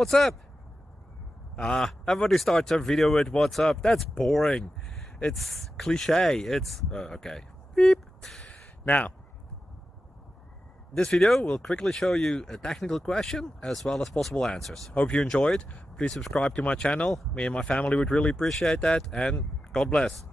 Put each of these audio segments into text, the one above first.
What's up? Everybody starts their video with what's up. That's boring. It's cliche. It's okay. Beep. Now, this video will quickly show you a technical question as well as possible answers. Hope you enjoyed. Please subscribe to my channel. Me and my family would really appreciate that, and God bless.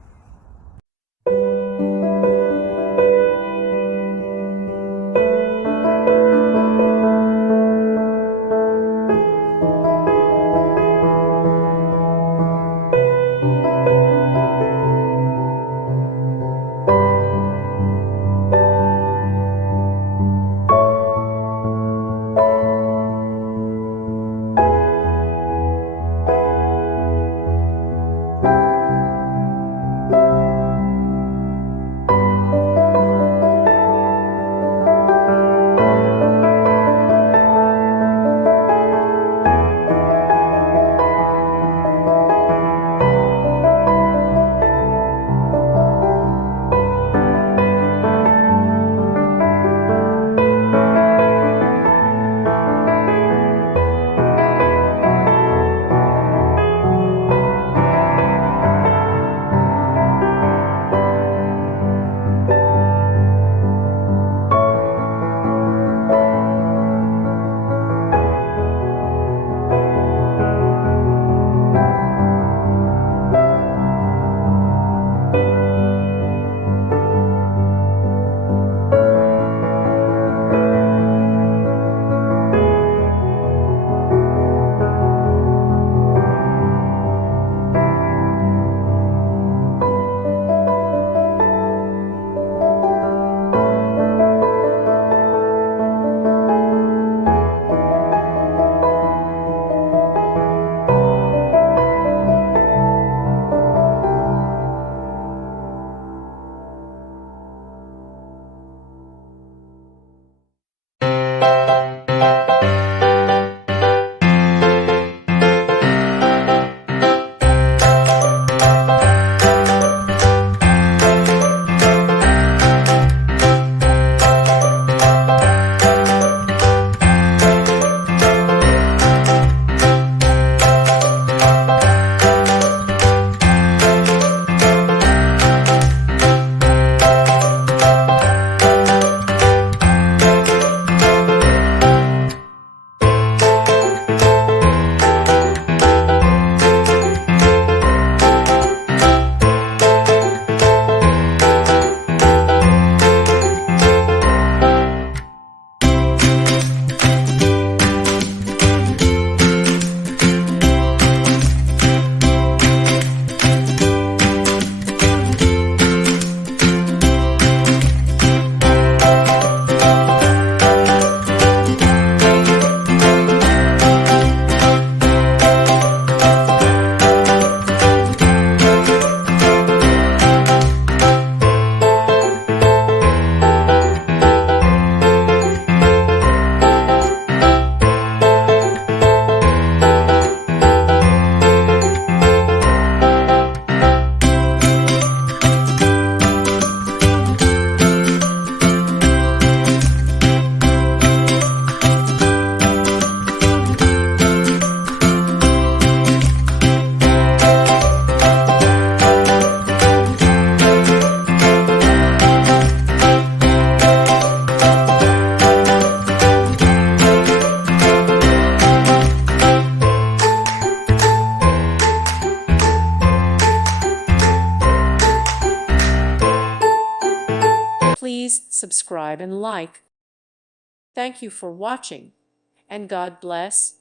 Please subscribe and like. Thank you for watching, and God bless.